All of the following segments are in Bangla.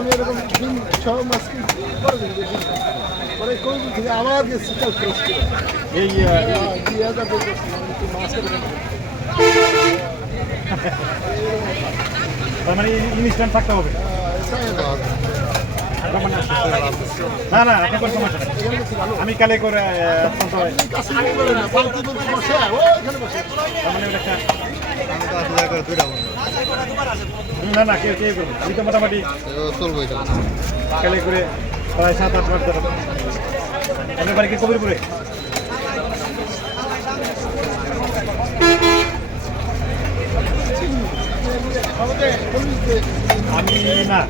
আমি এরকম 6 মাস পরে কোন থেকে আবার গেছি কাল ফেরত এই 2000 টাকা মাসের তার মানে ইনস্ট্যান্ট থাকতে হবে। না না আপনি কোনো সমস্যা নেই, আমি কালে করে তার মানে না না কেউ কেউ করবো আমি তো মোটামুটি চলবে কালে করে প্রায় 7-8 মাস ধরে। আপনার বাড়ি কি কবিরপুরে? আমি না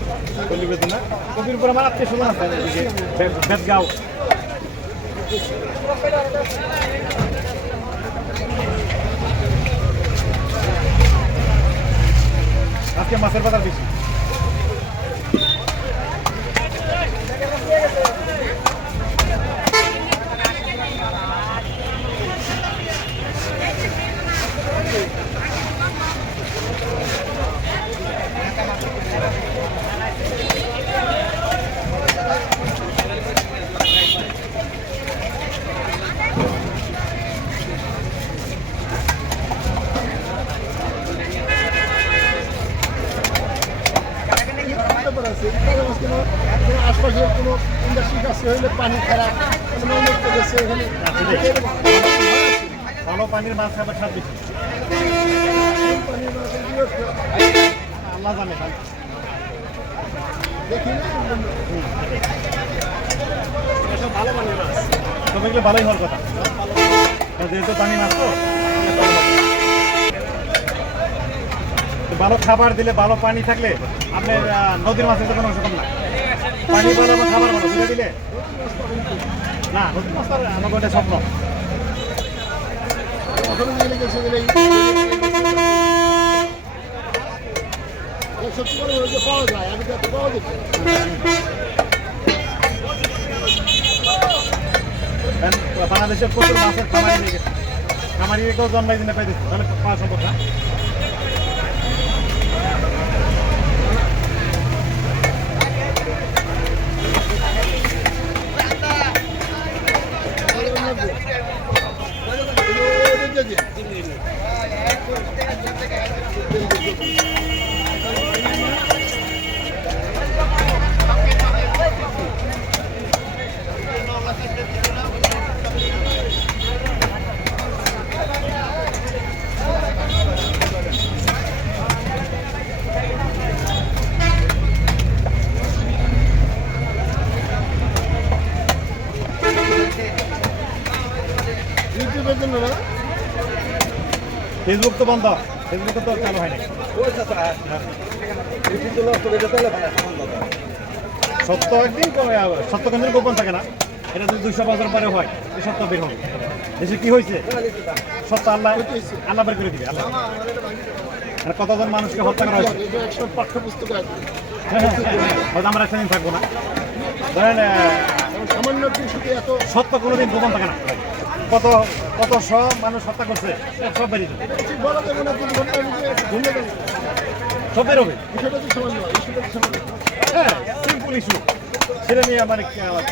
কলিবেদ না, কবিরপুর আমার আত্মীয় স্বজন আছে এদিকে বেদগাঁও। আজকে মাছের বাজার বেশি। আশপাশে কোনো ইন্ডাস্ট্রি কাছে হইলে পানি খারাপ ভালো পানির মাছ খাবার স্বাদ বেশি, আল্লাহ জানে। দেখি ভালো পানির মাছ তবে এগুলো ভালোই হওয়ার কথা, যেহেতু পানি মাছ তো ভালো খাবার দিলে, ভালো পানি থাকলে আপনার নদীর মাছের তো কোনো রকম না। পানি ভালো বা খাবার ভালো দুটো দিলে না নদীর মাছ আমার একটা স্বপ্ন। পাওয়া যায় আমি তো পাওয়া যেত বাংলাদেশের প্রচুর মাছের খামারি নিয়ে গেছে, খামারি কেউ জন্মাই দিনে পাইতেছে, তাহলে পাওয়া সম্ভব না। ফেসবুক তো বন্ধ, ফেসবুক তো চালু হয়নি। সত্য একদিন সত্য কিন্তু গোপন থাকে না, এটা যদি 200 বছর পরে হয় এই সত্য বের হবে। দেশে কি হয়েছে সত্য আল্লাহ আল্লাহ বের করে দিবে। আল্লাহ আর কতজন মানুষকে হত্যা করা হয়েছে পাঠ্যপুস্তক আছে, হয়তো আমরা একদিন থাকবো না। ধরেন সামান্য এত সত্য কোনোদিন গোপন থাকে না। কত কত সব মানুষ হত্যা করছে সব বেরিয়ে যাবে, বলা যাবে না, কোনো ঘটনা ঘুমলে যাবে সব বেরোবে। বিষয়টা তো সামান্য, ইস্যুটা তো সামান্য। হ্যাঁ সিম্পল ইস্যু, সেটা নিয়ে মানে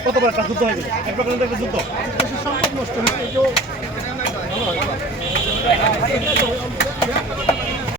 কতবার একটা যুদ্ধ হয়ে গেছে, একবার কিন্তু একটা যুদ্ধ। দেশের সম্পদ নষ্ট হয়েছে, এটাও